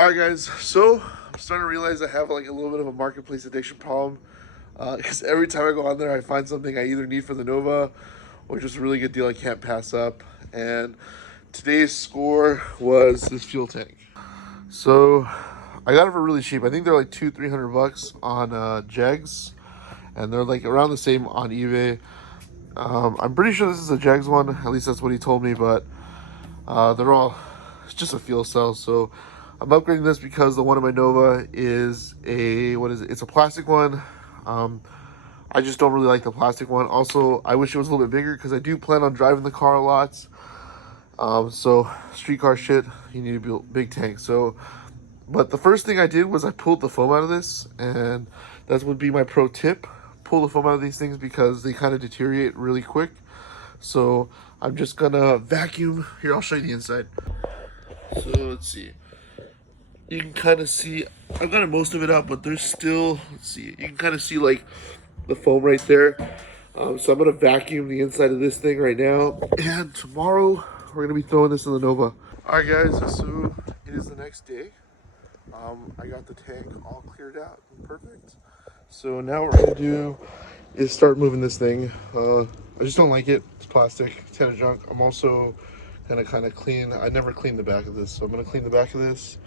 Alright guys, so I'm starting to realize I have like a little bit of a marketplace addiction problem. Because every time I go on there I find something I either need for the Nova or just a really good deal I can't pass up. And today's score was this fuel tank. So I got it for really cheap. I think they're like $200-300 on Jegs, and they're like around the same on eBay. I'm pretty sure this is a Jegs one, at least that's what he told me, but they're all, it's just a fuel cell. So I'm upgrading this because the one in my Nova is a, what is it? It's a plastic one. I just don't really like the plastic one. Also, I wish it was a little bit bigger because I do plan on driving the car a lot. So street car shit, you need to build big tank. So, but the first thing I did was I pulled the foam out of this, and that would be my pro tip. Pull the foam out of these things because they kind of deteriorate really quick. So I'm just gonna vacuum. Here, I'll show you the inside. So let's see. You can kind of see, I've gotten most of it out, but there's still, let's see, you can kind of see like the foam right there. So I'm gonna vacuum the inside of this thing right now, and tomorrow we're gonna be throwing this in the Nova. All right guys, so it is the next day. I got the tank all cleared out, perfect. So now what we're gonna do is start moving this thing. I just don't like it, it's plastic, it's kind of junk. I'm also gonna kind of clean, I never cleaned the back of this, so I'm gonna clean the back of this,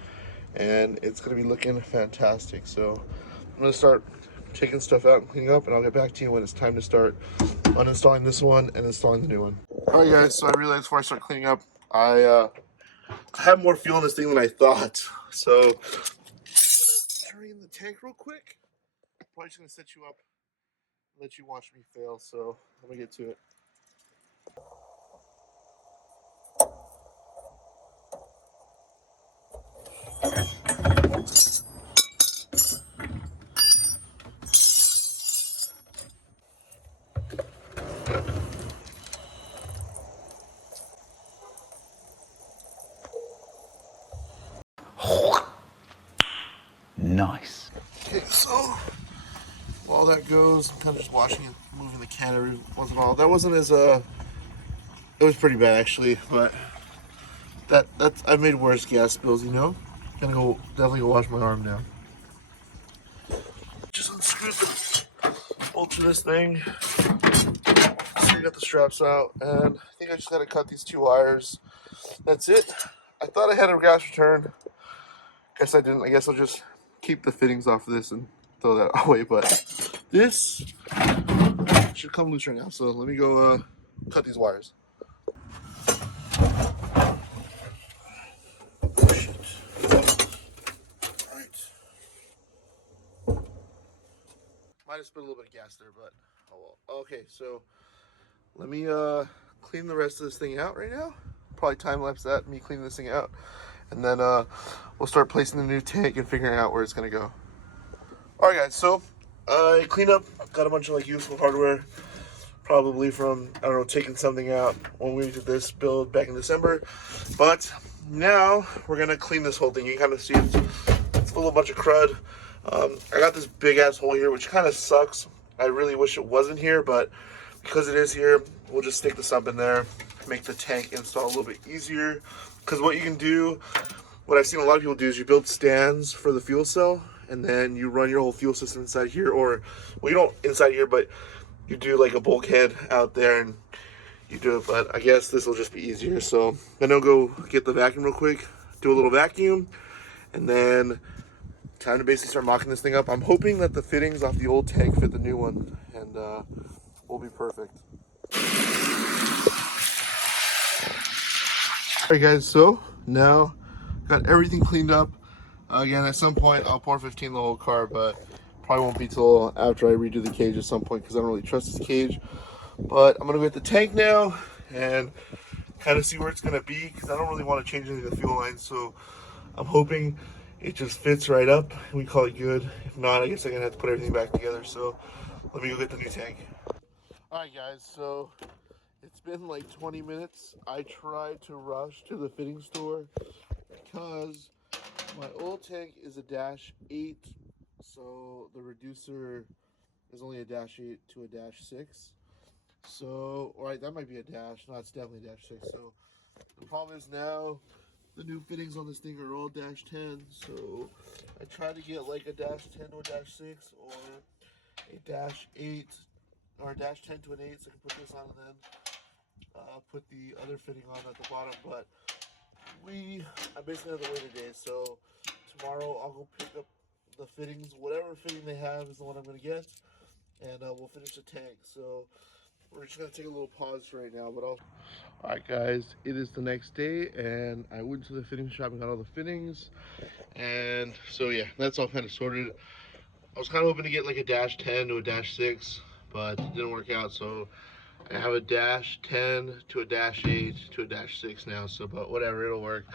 and it's gonna be looking fantastic. So I'm gonna start taking stuff out and cleaning up, and I'll get back to you when it's time to start uninstalling this one and installing the new one. All right guys, so I realized before I start cleaning up, I have more fuel in this thing than I thought. So turn in the tank real quick. Probably just gonna set you up, let you watch me fail. So let me get to it. Nice. Okay, so while that goes, I'm kind of just washing it, moving the can every once in a while. That wasn't as it was pretty bad actually, but that's I've made worse gas spills, you know. Gonna go definitely go wash my arm now. Just unscrewed the bolt to this thing. So we got the straps out, and I think I just gotta cut these two wires. That's it. I thought I had a gas return. Guess I didn't. I guess I'll just keep the fittings off of this and throw that away. But this should come loose right now. So let me go cut these wires. Oh, shit. All right. Might have spit a little bit of gas there, but oh well. Okay, so let me clean the rest of this thing out right now. Probably time lapse that, me cleaning this thing out, and then we'll start placing the new tank and figuring out where it's gonna go. All right, guys. So I cleaned up, got a bunch of like useful hardware, probably from I don't know taking something out when we did this build back in December. But now we're gonna clean this whole thing. You can kind of see it's a little bunch of crud. I got this big ass hole here, which kind of sucks. I really wish it wasn't here, but because it is here, we'll just stick the sump in there, make the tank install a little bit easier. Because what you can do, what I've seen a lot of people do is you build stands for the fuel cell, and then you run your whole fuel system inside here, or, well, you don't inside here, but you do like a bulkhead out there and you do it. But I guess this will just be easier. So I'm gonna go get the vacuum real quick, do a little vacuum, and then time to basically start mocking this thing up. I'm hoping that the fittings off the old tank fit the new one, and we'll be perfect. Alright guys, so now got everything cleaned up. Again, at some point I'll pour 15 the whole car, but probably won't be till after I redo the cage at some point because I don't really trust this cage. But I'm gonna go get the tank now and kind of see where it's gonna be because I don't really want to change any of the fuel lines. So I'm hoping it just fits right up and we call it good. If not, I guess I'm gonna have to put everything back together. So let me go get the new tank. Alright guys, so it's been like 20 minutes. I tried to rush to the fitting store because my old tank is a -8, so the reducer is only a -8 to a -6. So, all right, that might be a dash. No, it's definitely a -6. So the problem is now The new fittings on this thing are all dash 10, so I tried to get like a dash 10 to a dash 6 or a dash 8 or a dash 10 to an 8, so I can put this on and then put the other fitting on at the bottom. But I basically have to wait a day, so tomorrow I'll go pick up the fittings. Whatever fitting they have is the one I'm going to get, and we'll finish the tank. So we're just going to take a little pause for right now, but All right, guys, it is the next day, and I went to the fitting shop and got all the fittings, and so yeah, that's all kind of sorted. I was kind of hoping to get like a dash 10 to a dash 6, but it didn't work out, so I have a dash 10 to a dash 8 to a dash 6 now, so but whatever, it'll work.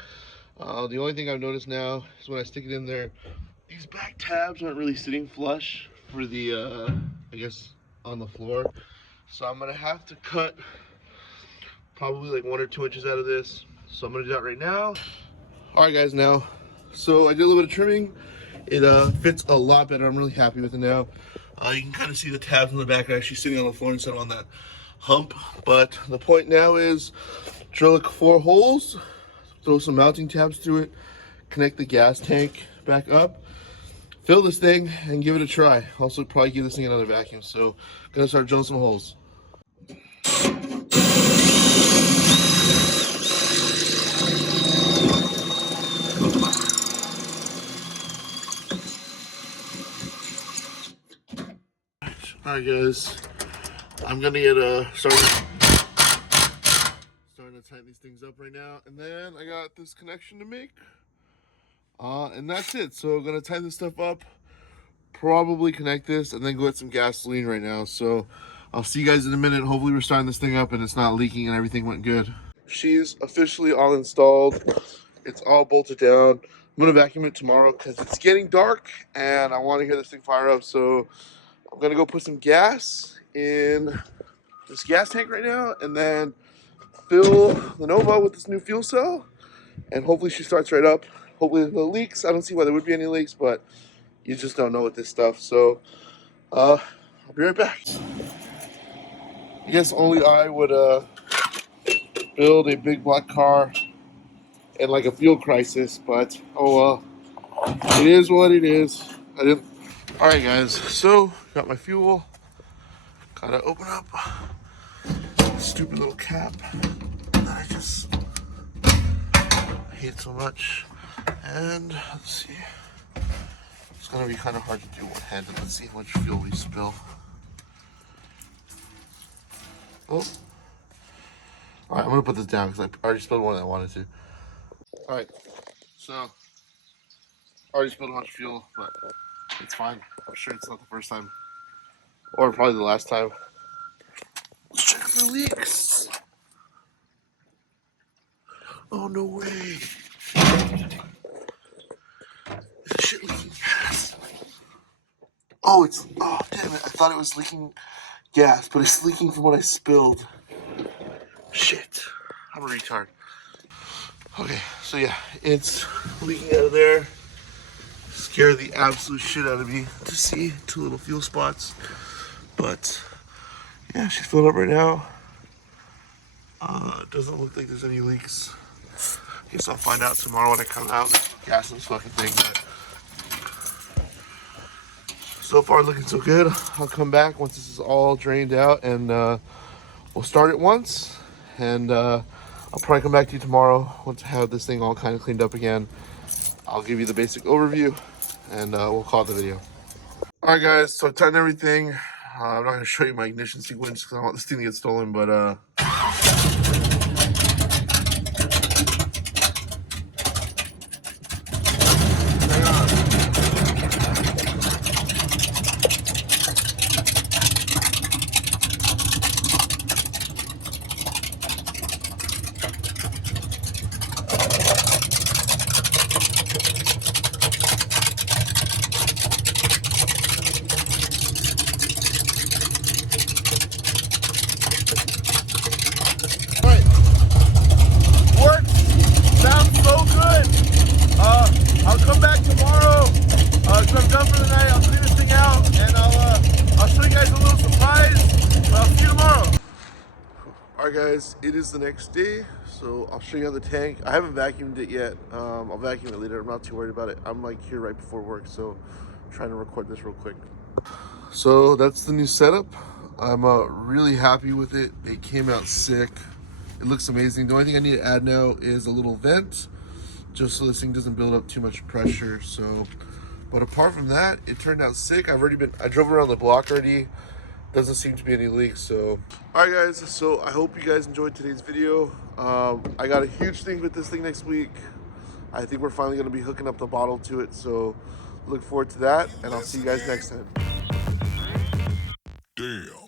The only thing I've noticed now is when I stick it in there, these back tabs aren't really sitting flush for the, I guess, on the floor. So I'm gonna have to cut probably like 1 or 2 inches out of this. So I'm gonna do that right now. All right, guys, now. So I did a little bit of trimming. It fits a lot better. I'm really happy with it now. You can kind of see the tabs on the back are actually sitting on the floor instead of on that hump. But the point now is drill like 4 holes, throw some mounting tabs through it, connect the gas tank back up, fill this thing, and give it a try. Also, probably give this thing another vacuum. So, gonna start drilling some holes. All right, guys, I'm gonna get starting to tighten these things up right now, and then I got this connection to make, and that's it. So I'm gonna tighten this stuff up, probably connect this, and then go get some gasoline right now. So I'll see you guys in a minute. Hopefully we're starting this thing up and it's not leaking and everything went good. She's officially all installed. It's all bolted down. I'm gonna vacuum it tomorrow because it's getting dark and I want to hear this thing fire up. So I'm gonna go put some gas in this gas tank right now and then fill the Nova with this new fuel cell, and hopefully she starts right up. Hopefully there's no leaks. I don't see why there would be any leaks, but you just don't know with this stuff. So I'll be right back. I guess only I would build a big black car in like a fuel crisis, but oh well, it is what it is. I didn't. All right, guys, so got my fuel. Gotta open up this stupid little cap that I just hate so much. And let's see, it's gonna be kind of hard to do one-handed. Let's see how much fuel we spill. Oh, all right, I'm gonna put this down because I already spilled one that I wanted to. All right, so I already spilled a bunch of fuel, but it's fine. I'm sure it's not the first time, or probably the last time. Let's check for leaks. Oh, no way. Is this shit leaking gas? Oh, damn it. I thought it was leaking gas, but it's leaking from what I spilled. Shit. I'm a retard. Okay, so yeah, it's leaking out of there. Scared the absolute shit out of me to see 2 little fuel spots. But yeah, she's filled up right now. It doesn't look like there's any leaks. Guess I'll find out tomorrow when I come out. Gas this fucking thing. But so far, looking so good. I'll come back once this is all drained out, and we'll start it once. And I'll probably come back to you tomorrow once I have this thing all kind of cleaned up again. I'll give you the basic overview, and we'll call it the video. All right, guys. So I tightened everything. I'm not gonna show you my ignition sequence because I don't want this thing to get stolen, but I'll come back tomorrow. So I'm done for the night. I'll clean this thing out, and I'll show you guys a little surprise. I'll see you tomorrow. All right, guys, it is the next day. So I'll show you the tank. I haven't vacuumed it yet. I'll vacuum it later. I'm not too worried about it. I'm like here right before work, so I'm trying to record this real quick. So that's the new setup. I'm really happy with it. It came out sick. It looks amazing. The only thing I need to add now is a little vent, just so this thing doesn't build up too much pressure. So, but apart from that, it turned out sick. I drove around the block already. Doesn't seem to be any leaks. So, all right, guys. So I hope you guys enjoyed today's video. I got a huge thing with this thing next week. I think we're finally going to be hooking up the bottle to it. So, look forward to that, and I'll see you guys next time. Damn.